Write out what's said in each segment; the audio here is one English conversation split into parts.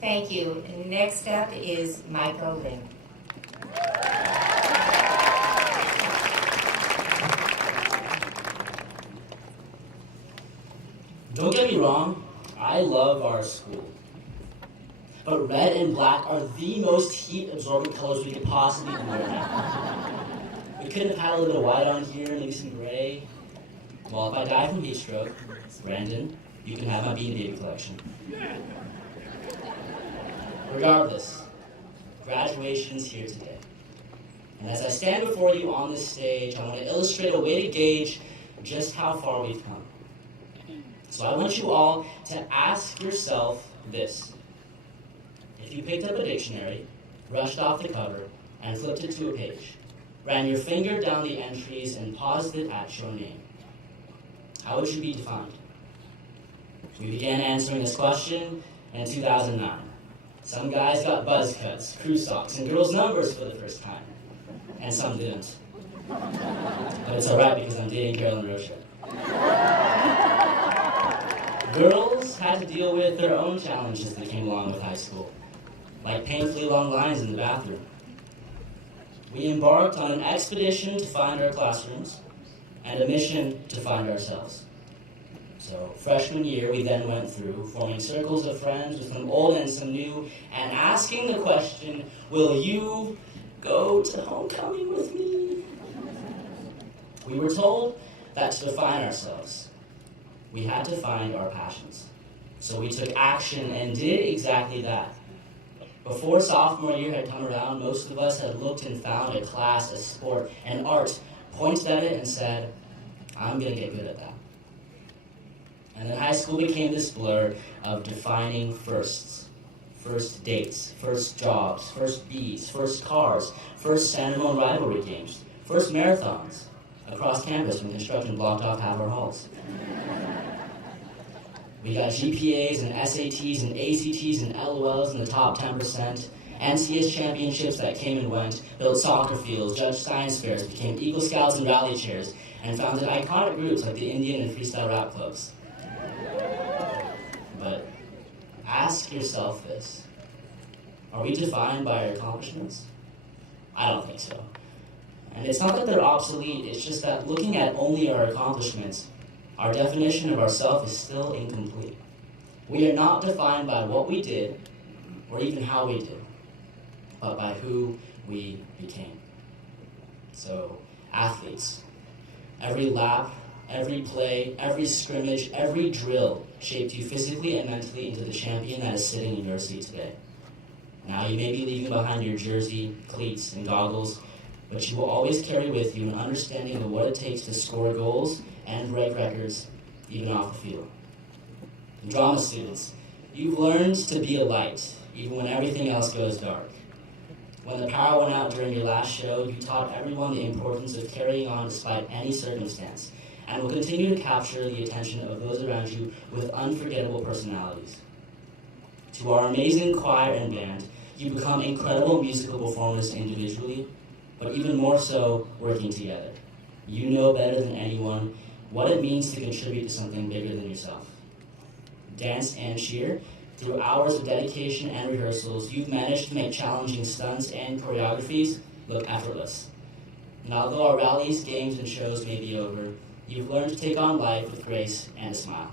Thank you. Next up is Michael Lynn. Don't get me wrong, I love our school. But red and black are the most heat-absorbent colors we could possibly wear now. We couldn't have had a little bit of white on here, maybe some gray. Well, if I die from heat stroke, Brandon, you can have my Beanie Baby collection. Regardless, graduation's here today. And as I stand before you on this stage, I want to illustrate a way to gauge just how far we've come. So I want you all to ask yourself this. If you picked up a dictionary, rushed off the cover, and flipped it to a page, ran your finger down the entries and paused it at your name, how would you be defined? We began answering this question in 2009. Some guys got buzz cuts, crew socks, and girls' numbers for the first time. And some didn't. But it's alright because I'm dating Carolyn Rocha. Girls had to deal with their own challenges that came along with high school, like painfully long lines in the bathroom. We embarked on an expedition to find our classrooms and a mission to find ourselves. So freshman year, we then went through forming circles of friends with some old and some new, and asking the question, will you go to homecoming with me? We were told that to define ourselves, we had to find our passions. So we took action and did exactly that. Before sophomore year had come around, most of us had looked and found a class, a sport, an art, pointed at it and said, I'm going to get good at that. And then high school became this blur of defining firsts. First dates, first jobs, first bees, first cars, first San Ramon rivalry games, first marathons across campus when construction blocked off half our halls. We got GPAs and SATs and ACTs and LOLs in the top 10%, NCS championships that came and went, built soccer fields, judged science fairs, became Eagle Scouts and rally chairs, and founded iconic groups like the Indian and freestyle rap clubs. But ask yourself this. Are we defined by our accomplishments? I don't think so. And it's not that they're obsolete, it's just that looking at only our accomplishments, our definition of ourselves is still incomplete. We are not defined by what we did, or even how we did, but by who we became. So, athletes, every lap, every play, every scrimmage, every drill shaped you physically and mentally into the champion that is sitting in your seat today. Now you may be leaving behind your jersey, cleats, and goggles, but you will always carry with you an understanding of what it takes to score goals and break records, even off the field. Drama students, you've learned to be a light, even when everything else goes dark. When the power went out during your last show, you taught everyone the importance of carrying on despite any circumstance, and will continue to capture the attention of those around you with unforgettable personalities. To our amazing choir and band, you become incredible musical performers individually, but even more so working together. You know better than anyone what it means to contribute to something bigger than yourself. Dance and cheer, through hours of dedication and rehearsals, you've managed to make challenging stunts and choreographies look effortless. And although our rallies, games, and shows may be over, you've learned to take on life with grace and a smile.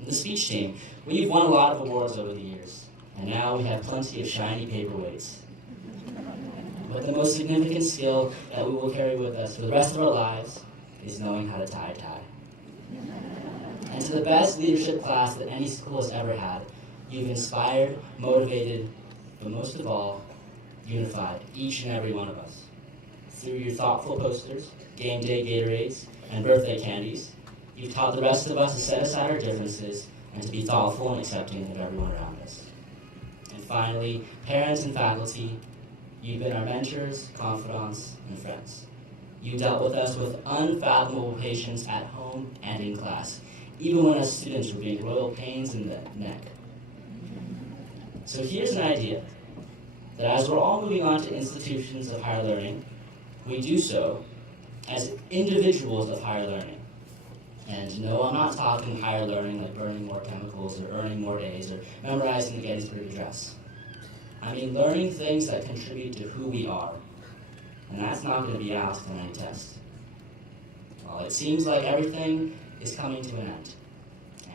In the speech team, we've won a lot of awards over the years, and now we have plenty of shiny paperweights. But the most significant skill that we will carry with us for the rest of our lives is knowing how to tie a tie. And to the best leadership class that any school has ever had, you've inspired, motivated, but most of all, unified each and every one of us. Through your thoughtful posters, game day Gatorades, and birthday candies, you've taught the rest of us to set aside our differences and to be thoughtful and accepting of everyone around us. And finally, parents and faculty, you've been our mentors, confidants, and friends. You dealt with us with unfathomable patience at home and in class, even when us students were being royal pains in the neck. So here's an idea, that as we're all moving on to institutions of higher learning, we do so as individuals of higher learning. And no, I'm not talking higher learning like burning more chemicals or earning more A's or memorizing the Gettysburg Address. I mean learning things that contribute to who we are. And that's not going to be asked on any test. Well, it seems like everything is coming to an end.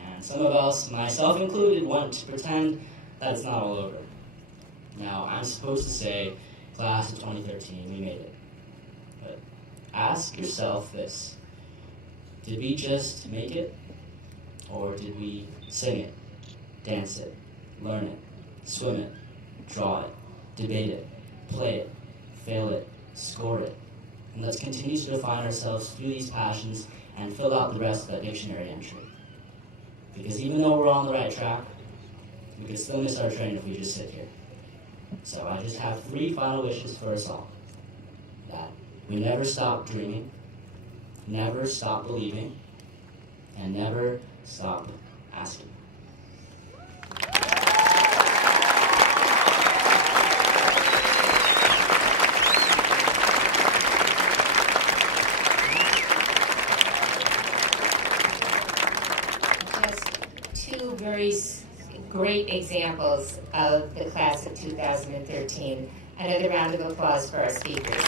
And some of us, myself included, want to pretend that it's not all over. Now, I'm supposed to say, class of 2013, we made it. But ask yourself this. Did we just make it? Or did we sing it, dance it, learn it, swim it, draw it, debate it, play it, fail it, score it? And let's continue to define ourselves through these passions and fill out the rest of that dictionary entry. Because even though we're on the right track, we could still miss our train if we just sit here. So I just have 3 final wishes for us all. That we never stop dreaming, never stop believing, and never stop asking. Just 2 very great examples of the class of 2013. Another round of applause for our speakers.